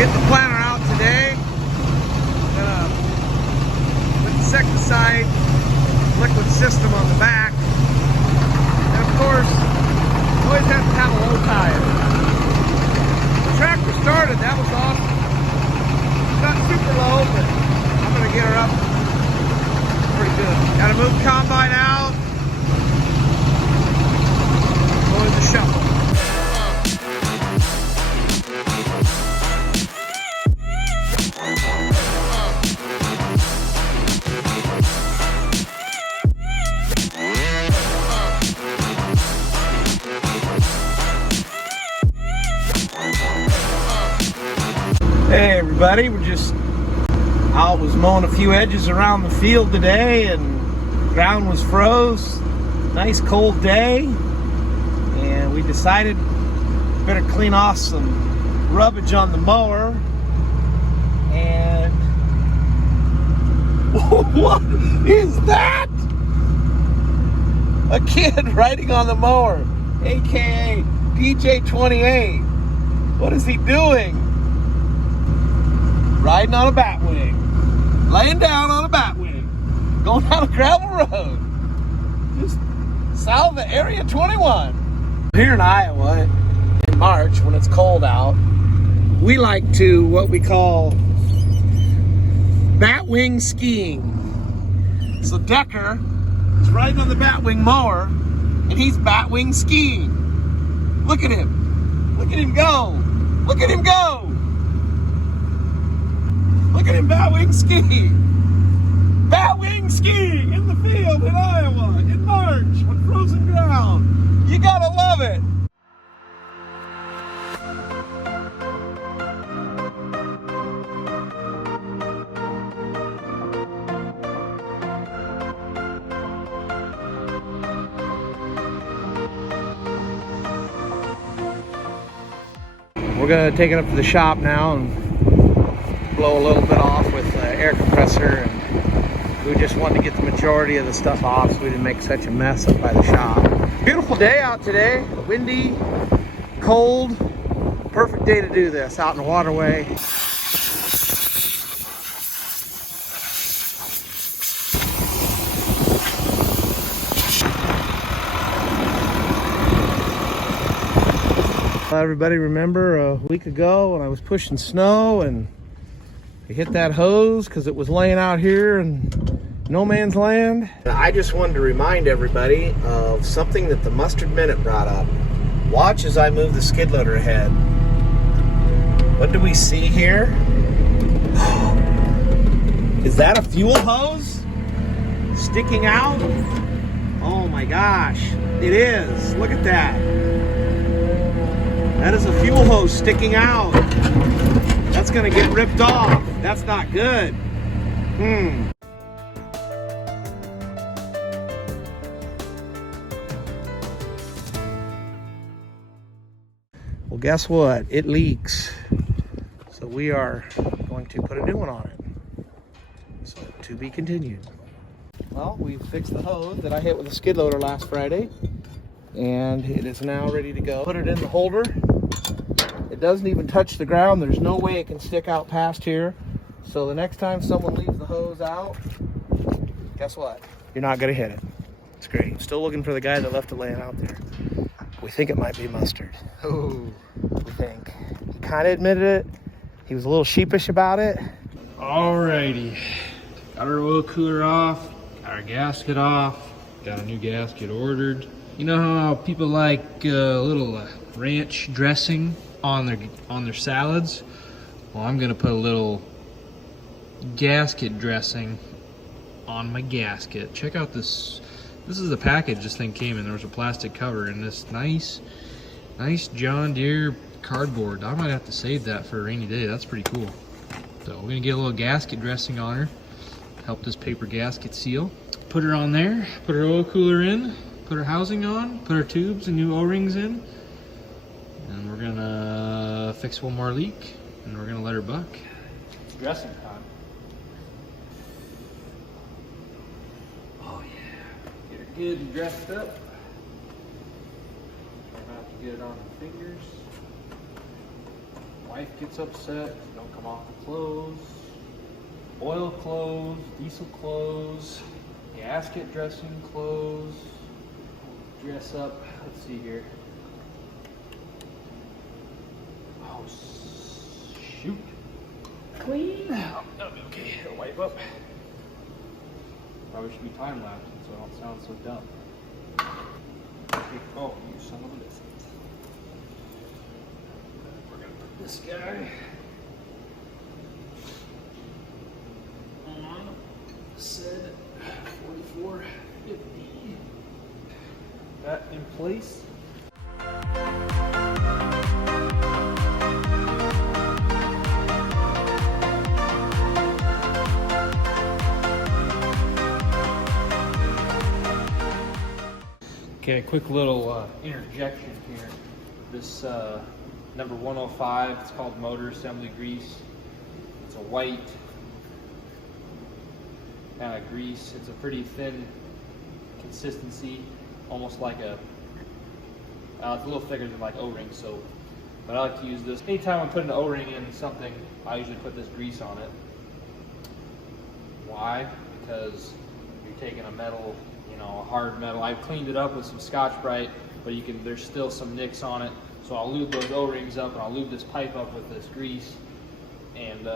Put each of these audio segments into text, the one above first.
Get the planter out today. With Insecticide liquid system on the back. And of course, you always have to have a low tire. The tractor started, that was awesome. It's not super low, but I'm gonna get her up pretty good. Gotta move the combine out. Always a shuffle. Hey everybody, I was mowing a few edges around the field today and the ground was froze. Nice cold day, and we decided we better clean off some rubbish on the mower. And what is that? A kid riding on the mower, aka DJ28. What is he doing? Riding on a Batwing, laying down on a Batwing, going down a gravel road, just south of Area 21. Here in Iowa, in March, when it's cold out, we like to what we call Batwing skiing. So Decker is riding on the Batwing mower, and he's Batwing skiing. Look at him. Look at him go. Look at him go. Look at him Batwing skiing. Batwing skiing in the field in Iowa in March on frozen ground. You gotta love it. We're gonna take it up to the shop now and blow a little bit off with the air compressor, and we just wanted to get the majority of the stuff off so we didn't make such a mess up by the shop. Beautiful day out today, windy, cold, perfect day to do this out in the waterway. Everybody remember a week ago when I was pushing snow and I hit that hose because it was laying out here in no man's land? I just wanted to remind everybody of something that the Mustard Minute brought up. Watch as I move the skid loader ahead. What do we see here? Is that a fuel hose sticking out? Oh my gosh, it is. Look at that. That is a fuel hose sticking out. That's gonna get ripped off. That's not good. Well, guess what? It leaks. So we are going to put a new one on it. So to be continued. Well, we fixed the hose that I hit with a skid loader last Friday, and it is now ready to go. Put it in the holder. It doesn't even touch the ground. There's no way it can stick out past here. So the next time someone leaves the hose out, guess what? You're not gonna hit it. It's great. Still looking for the guy that left it laying out there. We think it might be Mustard. Oh, we think. He kind of admitted it. He was a little sheepish about it. Alrighty. Got our oil cooler off, got our gasket off, got a new gasket ordered. You know how people like a little ranch dressing on their salads? Well, I'm gonna put a little gasket dressing on my gasket. Check out this. This is the package this thing came in. There was a plastic cover and this nice John Deere cardboard. I might have to save that for a rainy day. That's pretty cool. So we're gonna get a little gasket dressing on her. Help this paper gasket seal. Put her on there. Put her oil cooler in. Put her housing on. Put her tubes and new O-rings in. And we're gonna fix one more leak. And we're gonna let her buck. Dressing time. Oh yeah. Get her good and dressed up. I'm about to get it on her fingers. Wife gets upset if you don't come off the clothes. Oil clothes, diesel clothes, gasket dressing clothes. Dress up. Let's see here. Oh, shoot. Clean. Oh, that'll be okay. It'll wipe up. Probably should be time lapsing so I don't sound so dumb. Oh, you son of a bitch. We're gonna put this guy on said 4450. That in place. Okay, quick little interjection here. This number 105, it's called motor assembly grease. It's a white kind of grease. It's a pretty thin consistency, almost like a, it's a little thicker than like O-ring soap. But I like to use this. Anytime I'm putting an O-ring in something, I usually put this grease on it. Why? Because you're taking a metal, a hard metal. I've cleaned it up with some Scotch-Brite, but there's still some nicks on it. So I'll lube those O-rings up and I'll lube this pipe up with this grease, and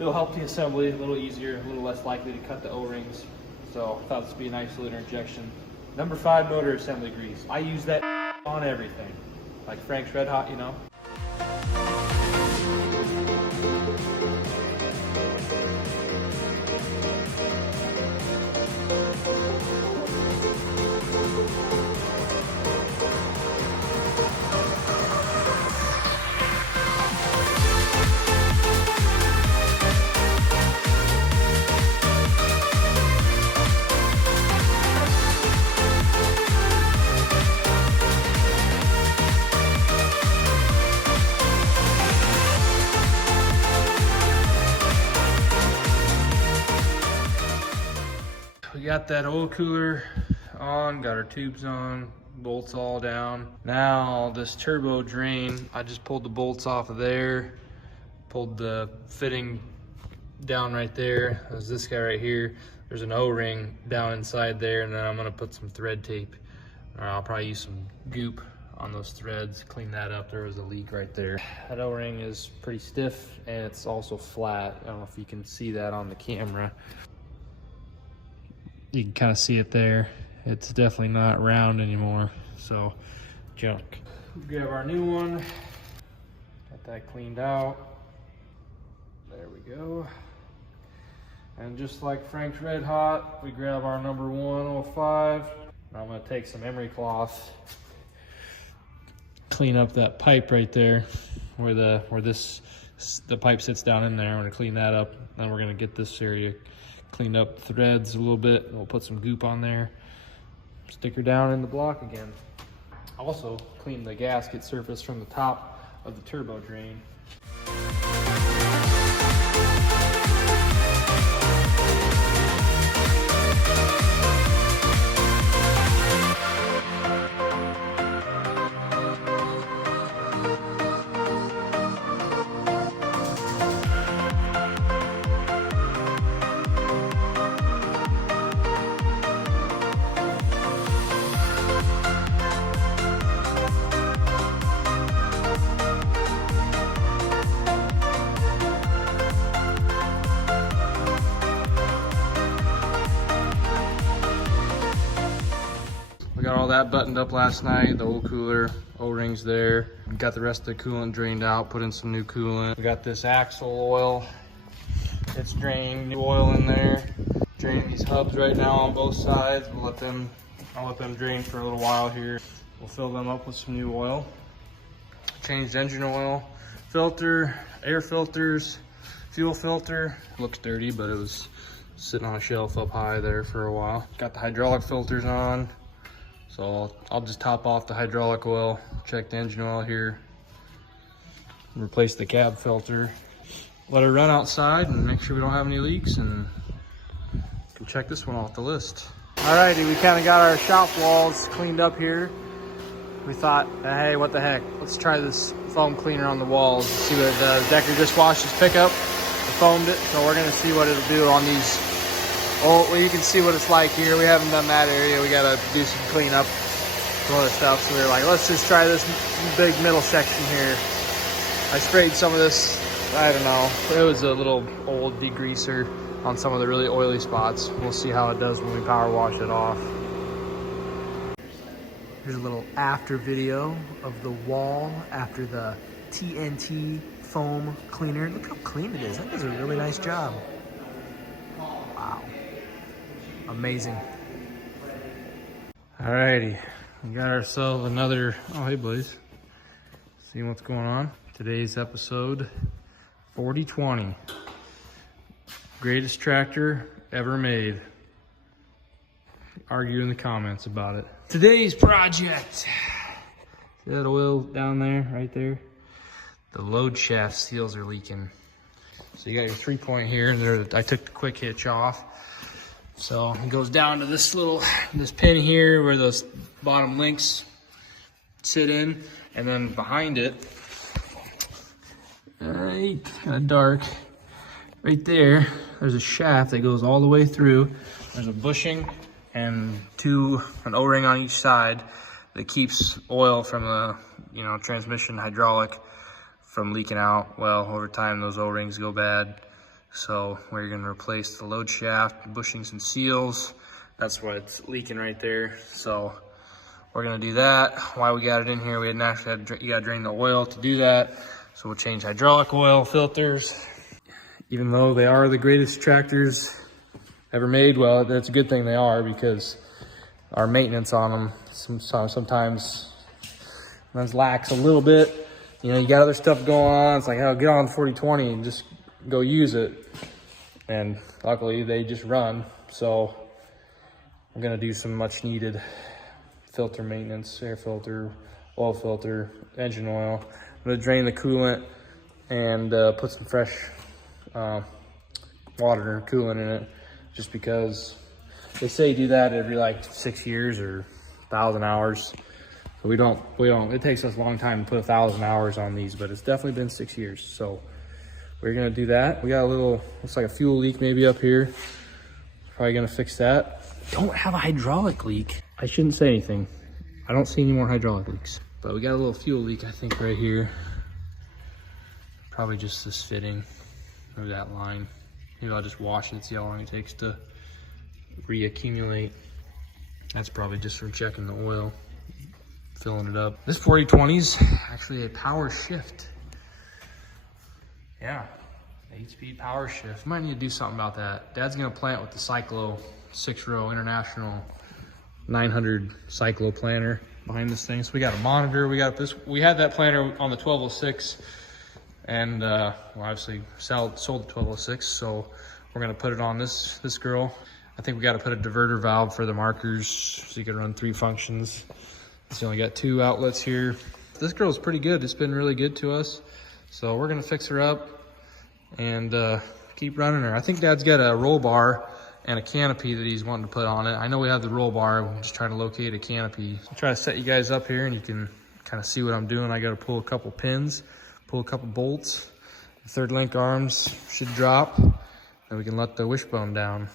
it'll help the assembly a little easier, a little less likely to cut the O-rings. So I thought this would be a nice little interjection. Number 5 motor assembly grease. I use that on everything, like Frank's Red Hot, We got that oil cooler on, got our tubes on, bolts all down. Now this turbo drain, I just pulled the bolts off of there, pulled the fitting down right there. There's this guy right here. There's an O-ring down inside there, and then I'm gonna put some thread tape. Or I'll probably use some goop on those threads, clean that up. There was a leak right there. That O-ring is pretty stiff and it's also flat. I don't know if you can see that on the camera. You can kind of see it there. It's definitely not round anymore, so junk. Grab our new one, got that cleaned out. There we go. And just like Frank's Red Hot, we grab our number 105. I'm gonna take some emery cloth, clean up that pipe right there where the pipe sits down in there. I'm gonna clean that up. Then we're gonna get this area cleaned up, threads a little bit, and we'll put some goop on there, stick her down in the block again. Also clean the gasket surface from the top of the turbo drain. Got all that buttoned up last night, the old cooler, O-rings there. Got the rest of the coolant drained out, put in some new coolant. We got this axle oil, it's drained, new oil in there. Draining these hubs right now on both sides. I'll let them drain for a little while here. We'll fill them up with some new oil. Changed engine oil, filter, air filters, fuel filter. Looks dirty, but it was sitting on a shelf up high there for a while. Got the hydraulic filters on. So I'll just top off the hydraulic oil, check the engine oil here, replace the cab filter, let her run outside and make sure we don't have any leaks, and can check this one off the list. Alrighty, we kind of got our shop walls cleaned up here. We thought, hey, what the heck? Let's try this foam cleaner on the walls to see what it does. Decker just washed his pickup, foamed it, so we're gonna see what it'll do on these. Oh, well, you can see what it's like here. We haven't done that area. We gotta do some cleanup, some other stuff. So we were like, let's just try this big middle section here. I sprayed some of this, I don't know, it was a little old degreaser on some of the really oily spots. We'll see how it does when we power wash it off. Here's a little after video of the wall after the TNT foam cleaner. Look how clean it is. That does a really nice job. Wow. Amazing. Alrighty, we got ourselves another, oh hey boys. See what's going on? Today's episode 4020. Greatest tractor ever made. Argue in the comments about it. Today's project. See that oil down there, right there? The load shaft seals are leaking. So you got your 3-point here, and there I took the quick hitch off. So it goes down to this pin here where those bottom links sit in, and then behind it, right, kind of dark, right there, there's a shaft that goes all the way through. There's a bushing and an O-ring on each side that keeps oil from the transmission hydraulic from leaking out. Well, over time those O-rings go bad. So we're gonna replace the load shaft, bushings and seals. That's why it's leaking right there. So we're gonna do that. Why we got it in here, you gotta drain the oil to do that. So we'll change hydraulic oil filters. Even though they are the greatest tractors ever made, well, that's a good thing they are, because our maintenance on them sometimes lacks a little bit. You got other stuff going on. It's like, oh, get on the 4020 and just go use it. And luckily they just run. So we're gonna do some much needed filter maintenance, air filter, oil filter, engine oil. I'm gonna drain the coolant and put some fresh water and coolant in it, just because they say do that every like 6 years or 1,000 hours. So we don't, it takes us a long time to put 1,000 hours on these, but it's definitely been 6 years. So we're gonna do that. We got a little, looks like a fuel leak maybe up here. Probably gonna fix that. Don't have a hydraulic leak. I shouldn't say anything. I don't see any more hydraulic leaks, but we got a little fuel leak, I think, right here. Probably just this fitting or that line. Maybe I'll just wash it, see how long it takes to reaccumulate. That's probably just from checking the oil, filling it up. This 4020's actually a power shift. Yeah, 8-speed power shift. Might need to do something about that. Dad's gonna plant with the Cyclo 6-row International 900 Cyclo planter behind this thing. So we got a monitor, we got this. We had that planter on the 1206, and obviously sold the 1206. So we're gonna put it on this girl. I think we got to put a diverter valve for the markers so you can run 3 functions. It's only got 2 outlets here. This girl's pretty good. It's been really good to us. So we're gonna fix her up and keep running her. I think Dad's got a roll bar and a canopy that he's wanting to put on it. I know we have the roll bar. I'm just trying to locate a canopy. I'll try to set you guys up here and you can kind of see what I'm doing. I got to pull a couple pins, pull a couple bolts. The 3rd link arms should drop, and we can let the wishbone down.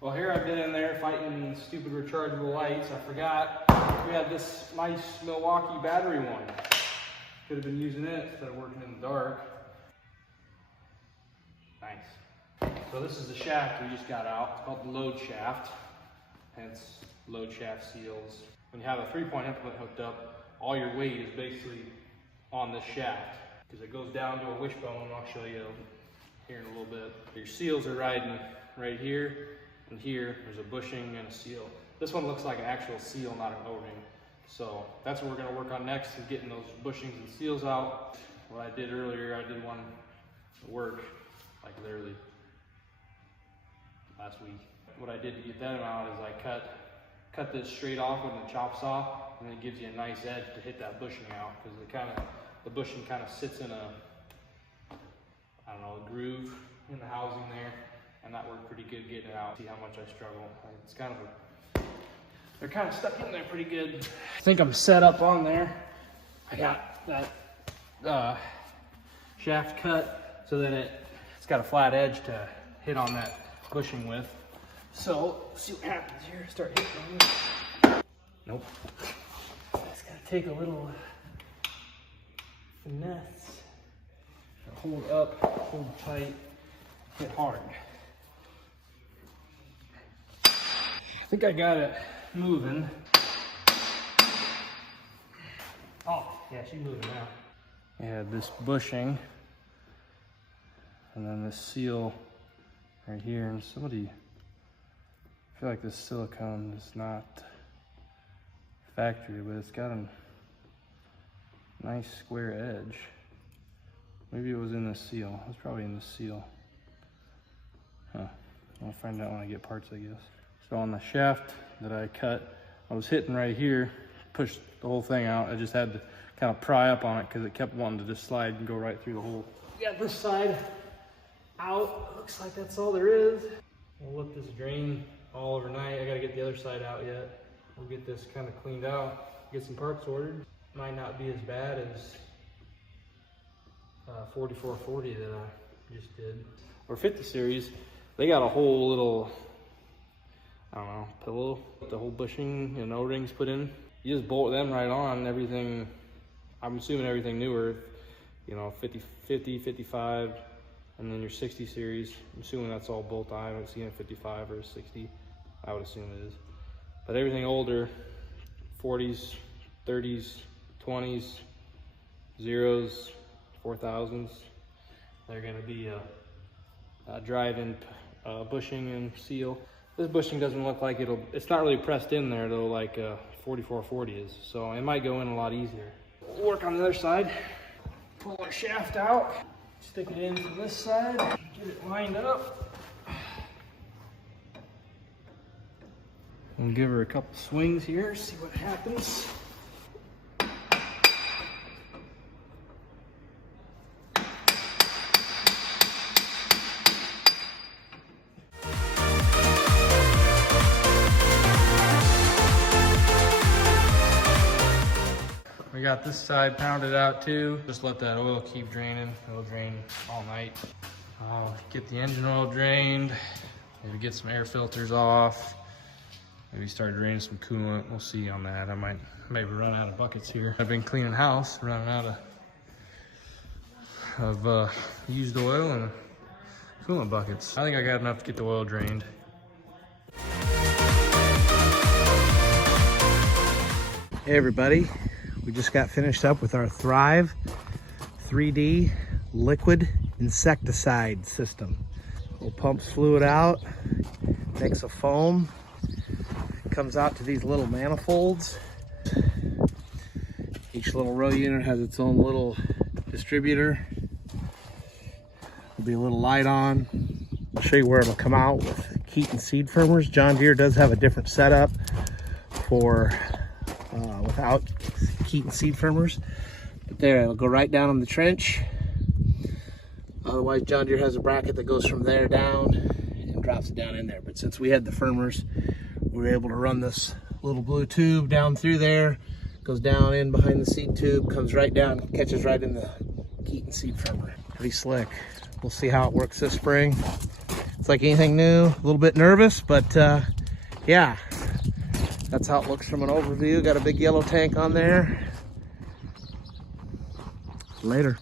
Well, here I've been in there fighting stupid rechargeable lights. I forgot we had this nice Milwaukee battery one. Could have been using it instead of working in the dark. Nice. So this is the shaft we just got out. It's called the load shaft, hence load shaft seals. When you have a 3-point implement hooked up, all your weight is basically on this shaft because it goes down to a wishbone. I'll show you here in a little bit. Your seals are riding right here, and here there's a bushing and a seal. This one looks like an actual seal, not an O-ring. So that's what we're gonna work on next, is getting those bushings and seals out. What I did earlier, I did one work, like literally last week. What I did to get that out is I cut this straight off with the chop saw, and it gives you a nice edge to hit that bushing out, because the bushing kind of sits in a, I don't know, a groove in the housing there, and that worked pretty good getting it out. See how much I struggle. It's kind of they're kind of stuck in there pretty good. I think I'm set up on there. I got that shaft cut so that it's got a flat edge to hit on that bushing with. So, see what happens here. Start hitting on this. Nope. It's gotta take a little finesse. Hold up, hold tight, hit hard. I think I got it moving. Oh, yeah, she's moving now. I had this bushing, and then this seal right here, and I feel like this silicone is not factory, but it's got a nice square edge. Maybe it was in this seal. It was probably in this seal. Huh. I'll find out when I get parts, I guess. So on the shaft that I cut, I was hitting right here, pushed the whole thing out. I just had to kind of pry up on it because it kept wanting to just slide and go right through the hole. We got this side out. Looks like that's all there is. We'll let this drain all overnight. I gotta get the other side out yet. We'll get this kind of cleaned out, get some parts ordered. Might not be as bad as 4440 that I just did. Or 50 series, they got a whole little, I don't know, pillow with the whole bushing and O-rings put in. You just bolt them right on. Everything, I'm assuming everything newer, you know, 50, 55, and then your 60 series. I'm assuming that's all bolt on. I haven't seen a 55 or a 60. I would assume it is. But everything older, 40s, 30s, 20s, zeros, 4000s, they're gonna be a drive-in bushing and seal. This bushing doesn't look like it's not really pressed in there though, like 4440 is. So it might go in a lot easier. We'll work on the other side. Pull our shaft out, stick it in from this side, get it lined up. We'll give her a couple swings here, see what happens. We got this side pounded out too. Just let that oil keep draining. It'll drain all night. I'll get the engine oil drained. Maybe get some air filters off. Maybe start draining some coolant. We'll see on that. I might maybe run out of buckets here. I've been cleaning house, running out of used oil and coolant buckets. I think I got enough to get the oil drained. Hey everybody, we just got finished up with our Thrive 3D liquid insecticide system. It pumps fluid out, makes a foam, comes out to these little manifolds. Each little row unit has its own little distributor. There'll be a little light on. I'll show you where it'll come out with Keaton seed firmers. John Deere does have a different setup for without Keaton seed firmers. But there, it'll go right down in the trench. Otherwise, John Deere has a bracket that goes from there down and drops it down in there. But since we had the firmers, we were able to run this little blue tube down through there, goes down in behind the seed tube, comes right down, catches right in the Keaton seed firmer. Pretty slick. We'll see how it works this spring. It's like anything new, a little bit nervous, but yeah, that's how it looks from an overview. Got a big yellow tank on there. Later.